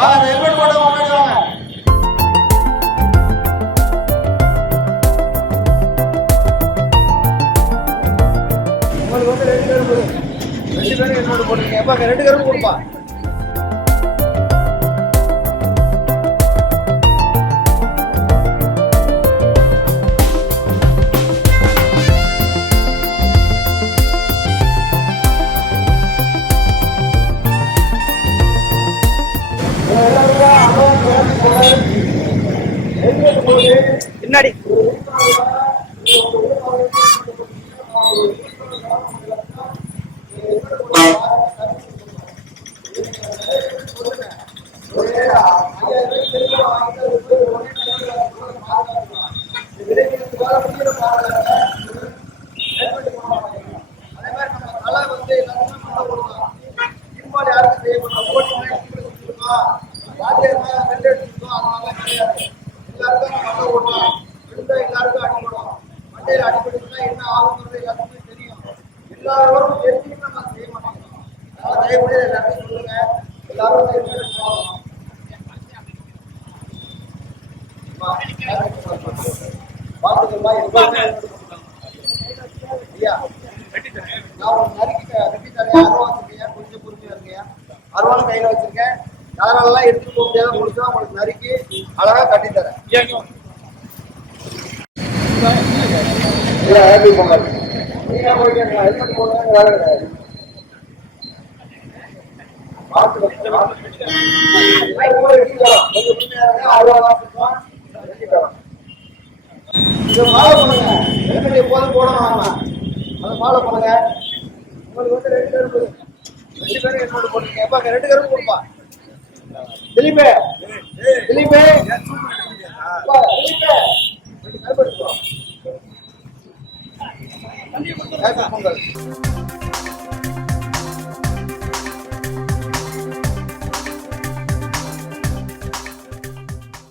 Helmet போட்டு முன்னாடி வாங்க. உங்களுக்கு வந்து 2 கரும்பு 2 பேரும் ஹெல்மெட் போட்டுருக்கீங்க. எப்பா 2 கரும்பு கொடுப்பா. பின்னாடி எல்லாருக்கும் அடிபடும். மண்டையில் அடிபட்டுச்சுன்னா என்ன ஆகுங்கிறது எல்லாத்துக்குமே தெரியும். எல்லாரும் தெரிஞ்சுக்கிட்டு நம்ம செய்ய மாட்டேங்கிறோம். அதனால தயவுசெய்து எல்லாத்தையும் சொல்லுங்க. எல்லாரும் பார்த்துக்கமா ஐயா நான் ஒரு நறுக்கிட்ட வெட்டி தரையா அருவா வச்சிருக்கேன். கொஞ்சம் பொறுமையா இருக்கேன். அருவாலும் கையில வச்சிருக்கேன். அதனாலலாம் எடுத்துட்டு போக முடியாத முடிச்சா உங்களுக்கு நறுக்கி அழகா கட்டி தரேன். ஹாப்பி பொங்கல். நீங்க போயிட்டு ஹெல்மெட் போடுங்க. வேலை கிடையாது. மாலை பண்ணுங்க. ஹெல்மெட் எப்போதும் போடணும். ஆமா அதை மாலை பண்ணுங்க. உங்களுக்கு வந்து 2 கரும்பு 2 பேரும் ஹெல்மெட் போட்டுருக்கீங்க. எப்பா 2 கரும்பு கொடுப்பா. திலீபே திலீபே ஹாப்பி பொங்கல்.